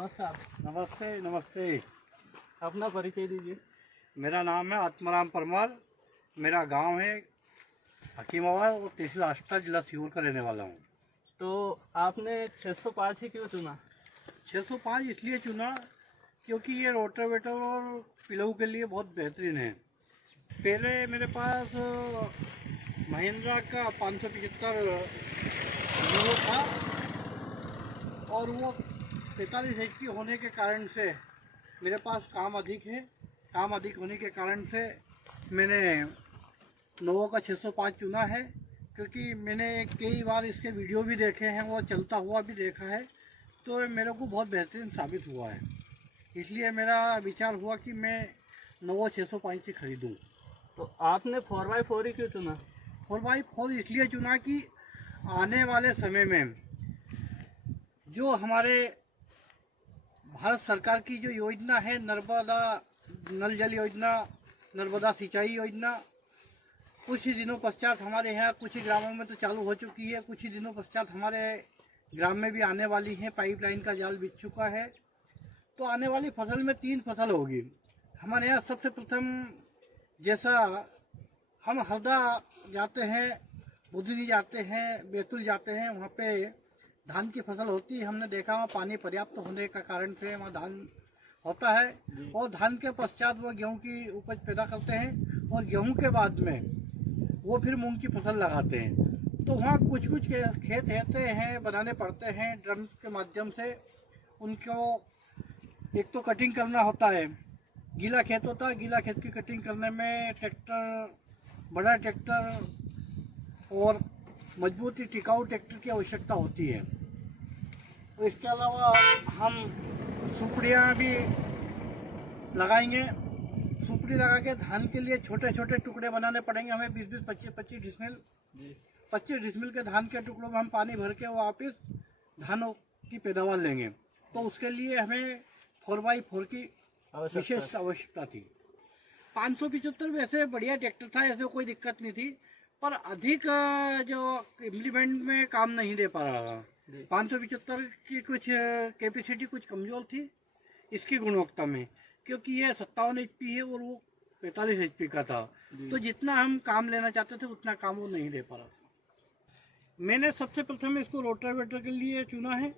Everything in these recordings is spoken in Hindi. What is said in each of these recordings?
नमस्कार। नमस्ते नमस्ते। अपना परिचय दीजिए। मेरा नाम है आत्माराम परमार। मेरा गांव है हकीमाबाद और तहसील आष्टा, जिला सीहोर का रहने वाला हूं। तो आपने 605 ही क्यों चुना? 605 इसलिए चुना क्योंकि ये रोटावेटर और पिलऊ के लिए बहुत बेहतरीन है। पहले मेरे पास महिंद्रा का 575 हीरो था और वो 43 HP होने के कारण से मेरे पास काम अधिक है। काम अधिक होने के कारण से मैंने नोवो का 605 चुना है, क्योंकि मैंने कई बार इसके वीडियो भी देखे हैं, वो चलता हुआ भी देखा है, तो मेरे को बहुत बेहतरीन साबित हुआ है। इसलिए मेरा विचार हुआ कि मैं नोवो 605 ही खरीदूं। तो आपने 4x4 ही क्यों चुना? 4x4 इसलिए चुना कि आने वाले समय में जो हमारे भारत सरकार की जो योजना है, नर्मदा नल जल योजना, नर्मदा सिंचाई योजना, कुछ ही दिनों पश्चात हमारे यहाँ कुछ ही ग्रामों में तो चालू हो चुकी है, कुछ ही दिनों पश्चात हमारे ग्राम में भी आने वाली है। पाइपलाइन का जाल बिछ चुका है। तो आने वाली फसल में 3 फसल होगी हमारे यहाँ। सबसे प्रथम, जैसा हम हरदा जाते हैं, बुधनी जाते हैं, बैतूल जाते हैं, वहाँ पे धान की फसल होती है। हमने देखा वहाँ पानी पर्याप्त होने का कारण से वहाँ धान होता है, और धान के पश्चात वो गेहूं की उपज पैदा करते हैं, और गेहूं के बाद में वो फिर मूंग की फसल लगाते हैं। तो वहाँ कुछ कुछ खेत रहते हैं, बनाने पड़ते हैं ड्रम्स के माध्यम से। उनको एक तो कटिंग करना होता है, गीला खेत होता है, गीला खेत की कटिंग करने में ट्रैक्टर, बड़ा ट्रैक्टर और मजबूत टिकाऊ ट्रैक्टर की आवश्यकता होती है। तो इसके अलावा हम सुपड़ियाँ भी लगाएंगे। सुपड़ी लगा के धान के लिए छोटे छोटे टुकड़े बनाने पड़ेंगे हमें। 20-20, 25-25 डिसमिल 25 डिसमिल के धान के टुकड़ों में हम पानी भर के वापस धानों की पैदावार लेंगे। तो उसके लिए हमें 4x4 की विशेष आवश्यकता थी। 575 वैसे बढ़िया ट्रैक्टर था, ऐसे कोई दिक्कत नहीं थी, पर अधिक जो इम्प्लीमेंट में काम नहीं दे पा रहा था। 575 की कुछ कैपेसिटी कुछ कमज़ोर थी इसकी गुणवत्ता में, क्योंकि ये 57 HP है और वो 45 HP का था। तो जितना हम काम लेना चाहते थे उतना काम वो नहीं दे पा रहा था। मैंने सबसे प्रथम इसको रोटावेटर के लिए चुना है,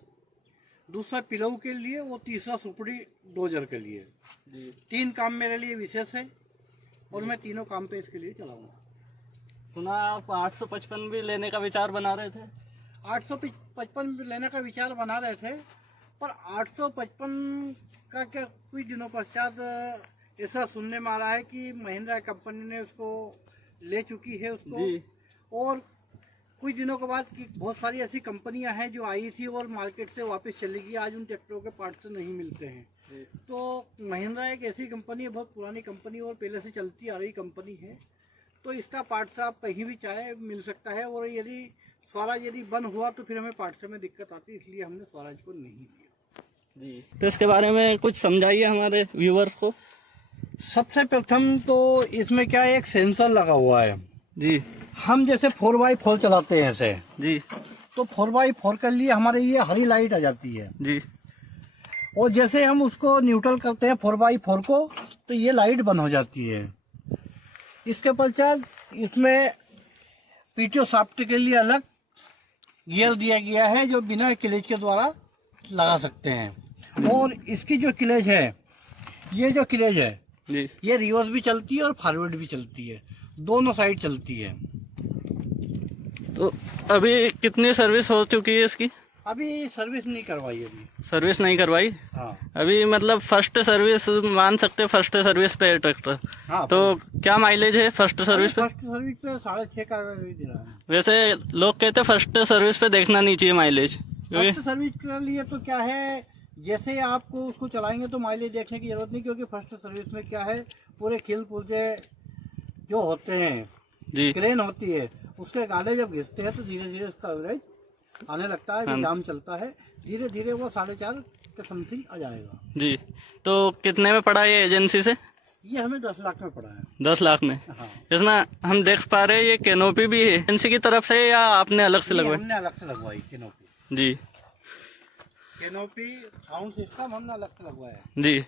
दूसरा पिलऊ के लिए, और तीसरा सुपड़ी डोजर के लिए। 3 काम मेरे लिए विशेष है और मैं तीनों काम पे इसके लिए चलाऊँगा। सुना आप 855 भी लेने का विचार बना रहे थे? 855 लेने का विचार बना रहे थे, पर 855 का क्या कुछ दिनों पश्चात ऐसा सुनने में आ रहा है कि महिंद्रा कंपनी ने उसको ले चुकी है उसको, और कुछ दिनों के बाद कि बहुत सारी ऐसी कंपनियां हैं जो आई थी और मार्केट से वापस चली गई। आज उन ट्रैक्टरों के पार्ट्स नहीं मिलते हैं। तो महिंद्रा एक ऐसी कंपनी है, बहुत पुरानी कंपनी और पहले से चलती आ रही कंपनी है, तो इसका पार्ट्स आप कहीं भी चाहे मिल सकता है। और यदि स्वराज यदि बंद हुआ तो फिर हमें पार्ट्स में दिक्कत आती है, इसलिए हमने स्वराज को नहीं लिया। जी, तो इसके बारे में कुछ समझाइए हमारे व्यूअर्स को। सबसे प्रथम तो इसमें क्या है, एक सेंसर लगा हुआ है जी। हम जैसे 4x4 चलाते हैं ऐसे जी। तो 4x4 के लिए हमारे ये हरी लाइट आ जाती है जी। और जैसे हम उसको न्यूट्रल करते हैं 4x4 को, तो ये लाइट बंद हो जाती है। इसके पश्चात इसमें पीटीओ शाफ्ट के लिए अलग गियर दिया गया है, जो बिना क्लच के द्वारा लगा सकते हैं। और इसकी जो क्लच है, ये जो क्लच है जी, ये रिवर्स भी चलती है और फॉरवर्ड भी चलती है, दोनों साइड चलती है। तो अभी कितनी सर्विस हो चुकी है इसकी? अभी सर्विस नहीं करवाई अभी। सर्विस नहीं करवाई? हाँ। अभी मतलब फर्स्ट सर्विस मान सकते, फर्स्ट सर्विस पे ट्रैक्टर। हाँ, तो क्या माइलेज है फर्स्ट सर्विस पे? फर्स्ट सर्विस पे 6.5 का दे रहा है। वैसे लोग कहते हैं फर्स्ट सर्विस पे देखना नहीं चाहिए माइलेज। फर्स्ट सर्विस के लिए तो क्या है, जैसे आपको उसको चलाएंगे तो माइलेज देखने की जरूरत नहीं, क्योंकि फर्स्ट सर्विस में क्या है, पूरे खिल पुर्जे जो होते हैं जी, क्रेन होती है, उसके गाले जब घिसते हैं तो धीरे धीरे उसका एवरेज आने लगता है, जाम चलता है, धीरे धीरे वो 4.5 के समथिंग आ जाएगा। जी। तो कितने में पड़ा ये एजेंसी से? ये हमें 10 लाख में पड़ा है। 10 लाख में? हाँ। इसमें हम देख पा रहे हैं ये कैनोपी भी है एजेंसी की तरफ से या आपने अलग से लगवाई? हमने अलग से लगवाई कैनोपी। जी। कैनोपी साउंड सिस्टम हमने अलग से लगवाया है। जी।